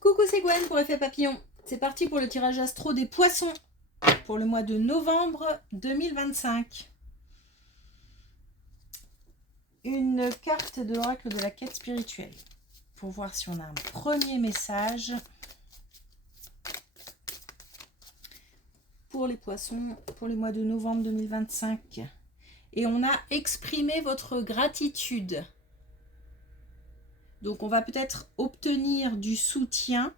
Coucou, c'est Gwen pour Effet Papillon. C'est parti pour le tirage astro des poissons pour le mois de novembre 2025. Une carte de l'oracle de la quête spirituelle pour voir si on a un premier message pour les poissons pour le mois de novembre 2025. Et on a exprimé votre gratitude. Donc on va peut-être obtenir du soutien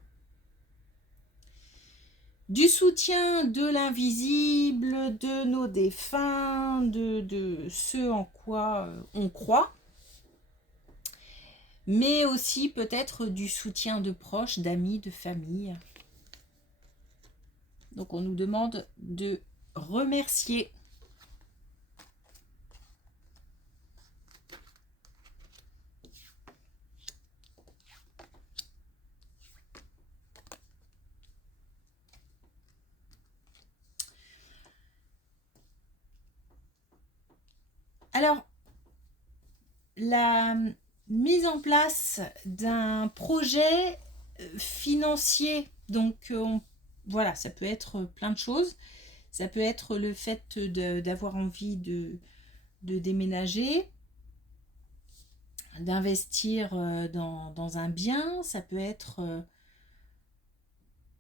de l'invisible, de nos défunts, de ce en quoi on croit, mais aussi peut-être du soutien de proches, d'amis, de famille. Donc on nous demande de remercier. Alors, la mise en place d'un projet financier, donc voilà, ça peut être plein de choses. Ça peut être le fait d'avoir envie de déménager, d'investir dans un bien, ça peut être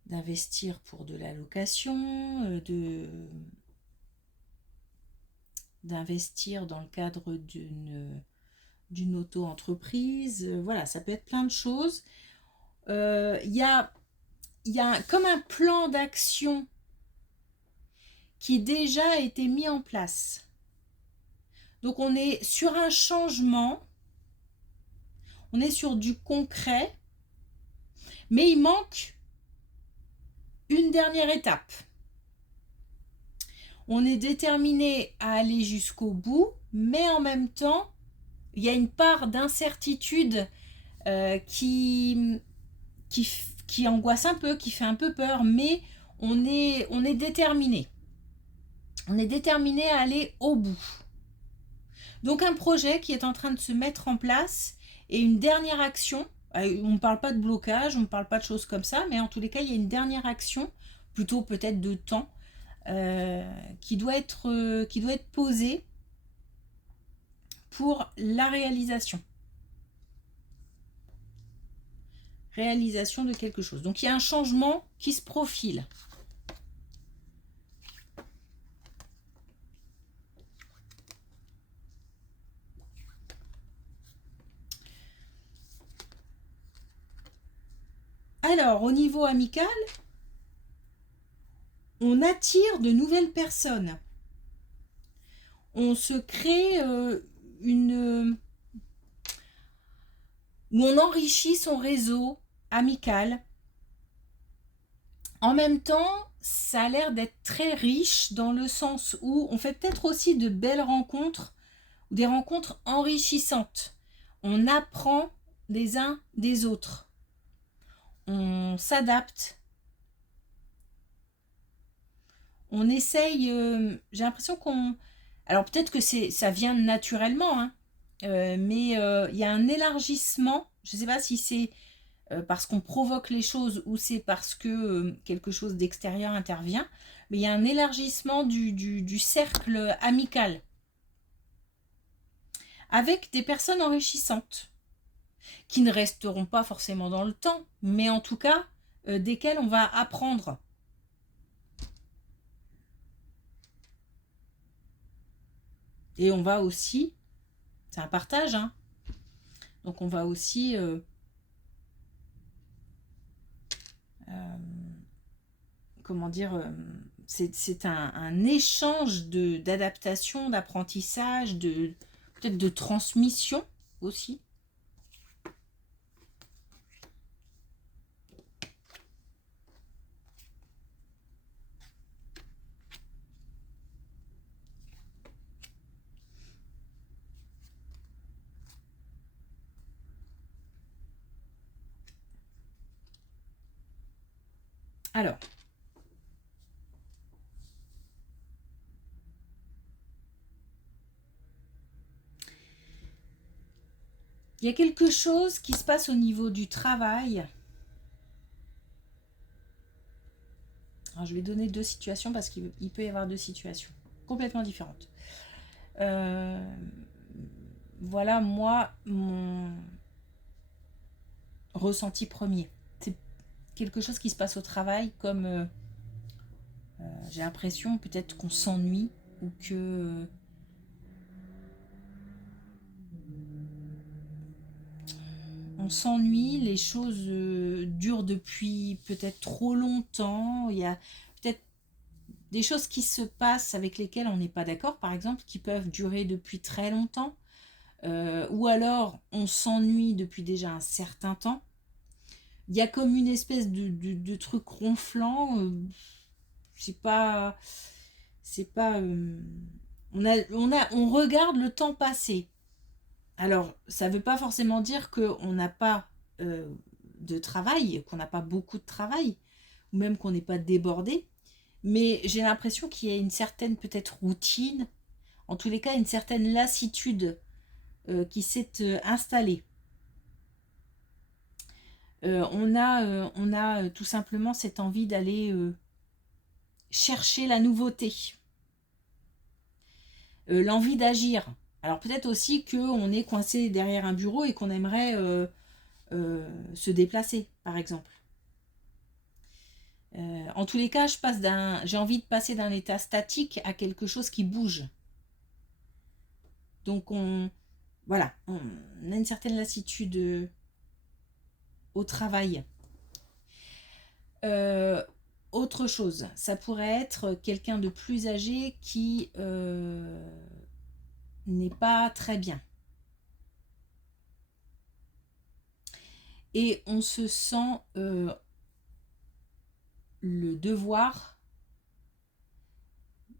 d'investir pour de la location, d'investir dans le cadre d'une auto-entreprise. Voilà, ça peut être plein de choses. Il y a comme un plan d'action qui déjà a été mis en place. Donc on est sur un changement, on est sur du concret, mais il manque une dernière étape. On est déterminé à aller jusqu'au bout, mais en même temps, il y a une part d'incertitude qui angoisse un peu, qui fait un peu peur, mais on est déterminé. On est déterminé à aller au bout. Donc un projet qui est en train de se mettre en place et une dernière action. On ne parle pas de blocage, on ne parle pas de choses comme ça, mais en tous les cas, il y a une dernière action, plutôt peut-être de temps, qui doit être posée pour la réalisation. Réalisation de quelque chose. Donc il y a un changement qui se profile. Alors, au niveau amical, on attire de nouvelles personnes. On se crée où on enrichit son réseau amical. En même temps, ça a l'air d'être très riche dans le sens où on fait peut-être aussi de belles rencontres, ou des rencontres enrichissantes. On apprend des uns des autres. On s'adapte. On essaye, j'ai l'impression qu'on... Alors peut-être que ça vient naturellement, hein, mais il y a un élargissement. Je ne sais pas si c'est parce qu'on provoque les choses ou c'est parce que quelque chose d'extérieur intervient, mais il y a un élargissement du cercle amical avec des personnes enrichissantes qui ne resteront pas forcément dans le temps, mais en tout cas desquelles on va apprendre. Et on va aussi, c'est un partage, hein, donc on va aussi comment dire, c'est un échange d'adaptation, d'apprentissage, peut-être de transmission aussi. Alors, il y a quelque chose qui se passe au niveau du travail Alors, je vais donner deux situations parce qu'il peut y avoir deux situations complètement différentes. Voilà, moi, mon ressenti premier. C'est quelque chose qui se passe au travail, comme j'ai l'impression peut-être qu'on s'ennuie ou que on s'ennuie, les choses durent depuis peut-être trop longtemps, il y a peut-être des choses qui se passent avec lesquelles on n'est pas d'accord, par exemple, qui peuvent durer depuis très longtemps, ou alors on s'ennuie depuis déjà un certain temps. Il y a comme une espèce de truc ronflant, c'est pas... C'est pas... on regarde le temps passer. Alors, ça ne veut pas forcément dire qu'on n'a pas de travail, qu'on n'a pas beaucoup de travail, ou même qu'on n'est pas débordé, mais j'ai l'impression qu'il y a une certaine peut-être routine, en tous les cas une certaine lassitude qui s'est installée. On a tout simplement cette envie d'aller chercher la nouveauté, l'envie d'agir. Alors peut-être aussi qu'on est coincé derrière un bureau et qu'on aimerait se déplacer, par exemple. En tous les cas, j'ai envie de passer d'un état statique à quelque chose qui bouge. Donc voilà, on a une certaine lassitude au travail. Autre chose, ça pourrait être quelqu'un de plus âgé qui n'est pas très bien. Et on se sent le devoir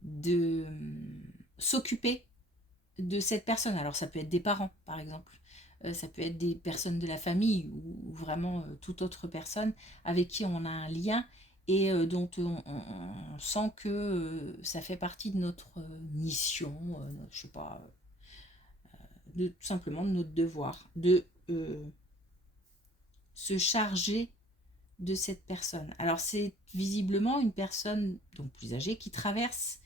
de s'occuper de cette personne. Alors ça peut être des parents, par exemple. Ça peut être des personnes de la famille ou vraiment toute autre personne avec qui on a un lien et dont on sent que ça fait partie de notre mission, je sais pas, tout simplement de notre devoir, de se charger de cette personne. Alors c'est visiblement une personne donc plus âgée qui traverse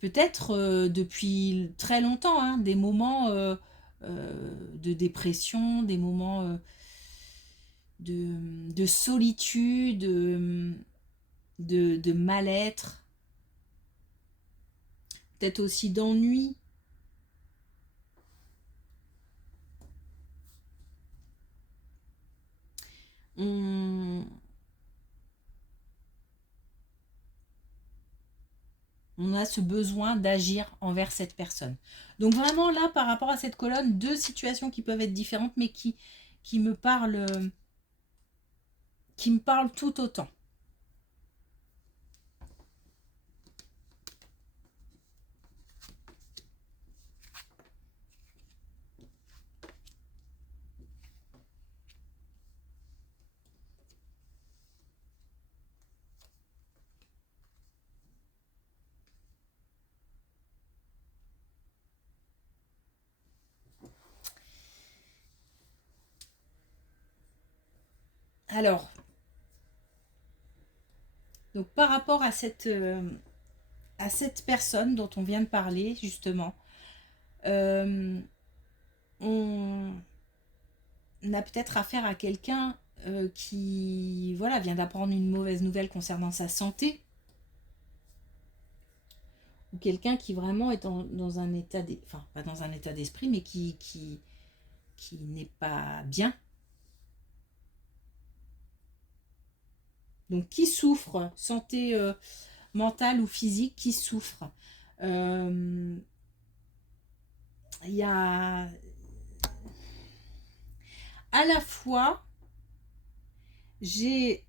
peut-être depuis très longtemps des moments de dépression, des moments de solitude, de mal-être, peut-être aussi d'ennui. On, on a ce besoin d'agir envers cette personne. Donc vraiment là, par rapport à cette colonne, deux situations qui peuvent être différentes, mais qui me parlent tout autant. Alors, donc par rapport à cette personne dont on vient de parler, justement, on a peut-être affaire à quelqu'un qui voilà, vient d'apprendre une mauvaise nouvelle concernant sa santé, ou quelqu'un qui vraiment est dans un état, enfin pas dans un état d'esprit, mais qui n'est pas bien. Donc qui souffre, santé mentale ou physique, qui souffre. Il y a à la fois, j'ai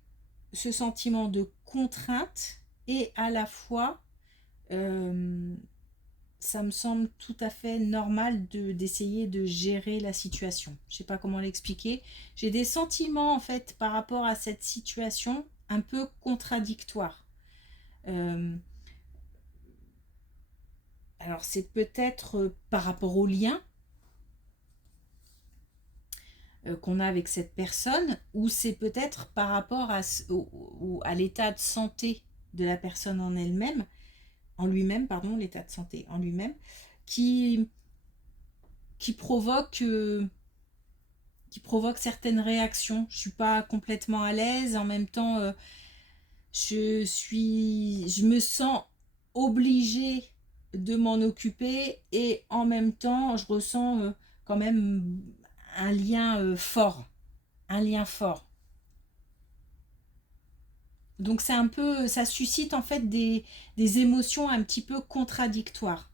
ce sentiment de contrainte et à la fois, ça me semble tout à fait normal d'essayer de gérer la situation. Je ne sais pas comment l'expliquer. J'ai des sentiments en fait par rapport à cette situation un peu contradictoires. Alors c'est peut-être par rapport au lien. qu'on a avec cette personne, ou c'est peut-être par rapport à l'état de santé de la personne en elle-même, en lui-même, pardon, l'état de santé en lui-même, qui, qui provoque, euh, qui provoque certaines réactions. Je suis pas complètement à l'aise, en même temps, je me sens obligée de m'en occuper, et en même temps, je ressens quand même un lien fort, un lien fort. Donc c'est un peu, ça suscite en fait des émotions un petit peu contradictoires.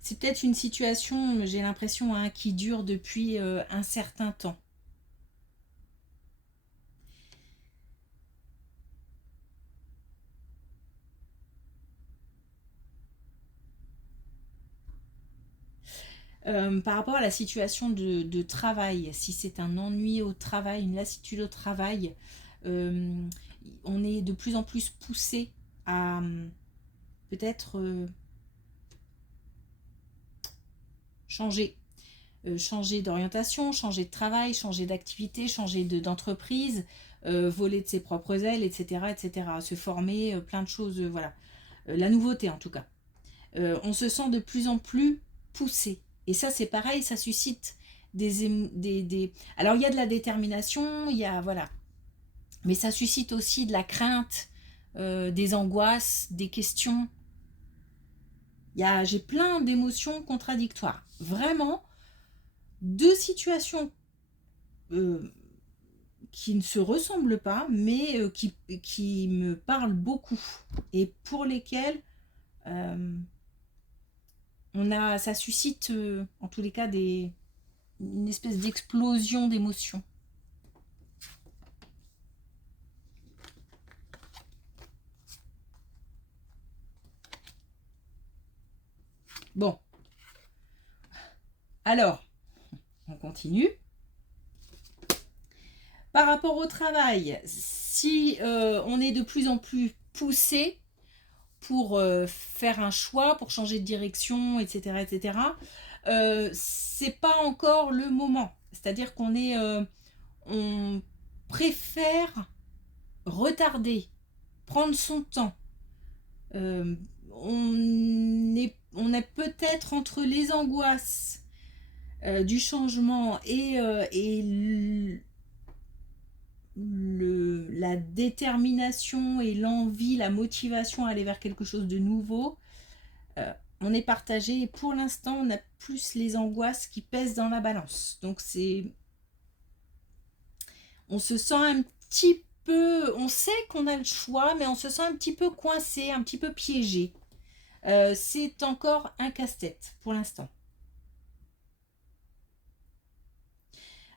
C'est peut-être une situation, j'ai l'impression, hein, qui dure depuis un certain temps. Par rapport à la situation de travail, si c'est un ennui au travail, une lassitude au travail, euh, on est de plus en plus poussé à peut-être changer. Changer d'orientation, changer de travail, changer d'activité, changer d'entreprise, voler de ses propres ailes, etc. etc. Se former, plein de choses, voilà. La nouveauté en tout cas. On se sent de plus en plus poussé. Et ça, c'est pareil, ça suscite des... Alors, il y a de la détermination, il y a... Voilà. Mais ça suscite aussi de la crainte, des angoisses, des questions. J'ai plein d'émotions contradictoires. Vraiment, deux situations euh, qui ne se ressemblent pas, mais qui me parlent beaucoup. Et pour lesquelles ça suscite, en tous les cas, une espèce d'explosion d'émotions. Bon, alors, on continue. Par rapport au travail, si on est de plus en plus poussé pour faire un choix, pour changer de direction, etc., etc., c'est pas encore le moment. C'est-à-dire on préfère retarder, prendre son temps. Euh, on est peut-être entre les angoisses du changement et la détermination et l'envie, la motivation à aller vers quelque chose de nouveau. On est partagé, et pour l'instant, on a plus les angoisses qui pèsent dans la balance. Donc on se sent un petit peu, on sait qu'on a le choix, mais on se sent un petit peu coincé, un petit peu piégé. C'est encore un casse-tête pour l'instant.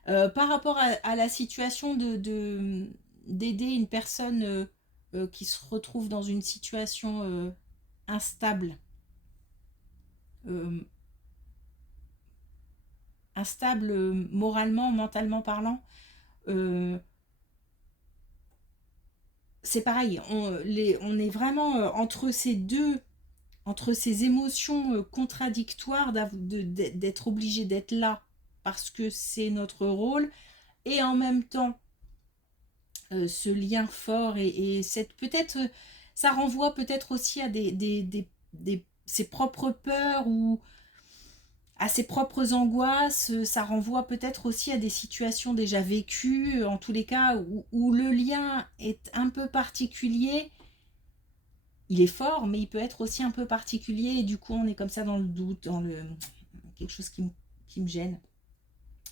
Par rapport à la situation d'aider une personne qui se retrouve dans une situation instable, euh, instable moralement, mentalement parlant, euh, c'est pareil, on est vraiment entre ces émotions contradictoires d'être obligé d'être là parce que c'est notre rôle, et en même temps ce lien fort, et cette peut-être ça renvoie peut-être aussi à ses propres peurs, ou à ses propres angoisses. Ça renvoie peut-être aussi à des situations déjà vécues, en tous les cas où le lien est un peu particulier. Il est fort, mais il peut être aussi un peu particulier, et du coup on est comme ça dans le doute, dans le quelque chose qui me gêne.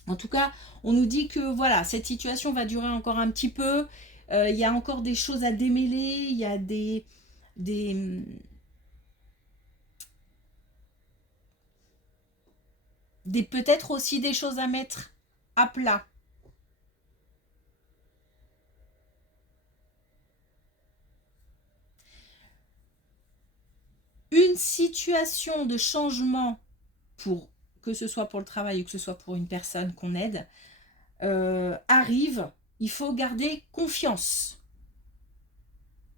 En tout cas, on nous dit que voilà, cette situation va durer encore un petit peu. Il y a encore des choses à démêler, il y a des, peut-être aussi des choses à mettre à plat. Une situation de changement, pour que ce soit pour le travail ou que ce soit pour une personne qu'on aide, arrive. Il faut garder confiance.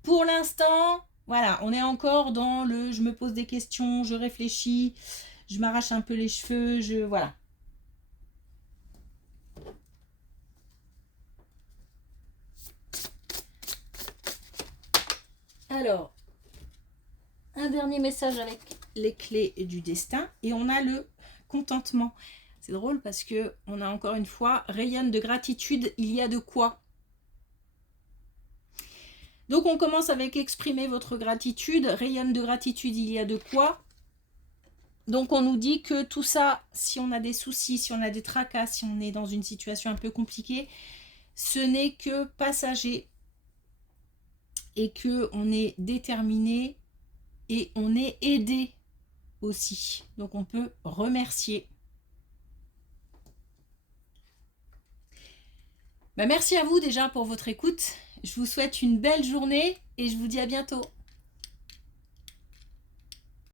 Pour l'instant, Voilà, on est encore dans le je me pose des questions, je réfléchis, je m'arrache un peu les cheveux, voilà. Alors, un dernier message avec les clés du destin et on a le contentement. C'est drôle parce que on a encore une fois rayonne de gratitude, il y a de quoi. Donc on commence avec exprimer votre gratitude, rayonne de gratitude, il y a de quoi. Donc on nous dit que tout ça, si on a des soucis, si on a des tracas, si on est dans une situation un peu compliquée, ce n'est que passager et que on est déterminé et on est aidé aussi. Donc on peut remercier. Merci à vous déjà pour votre écoute. Je vous souhaite une belle journée et je vous dis à bientôt.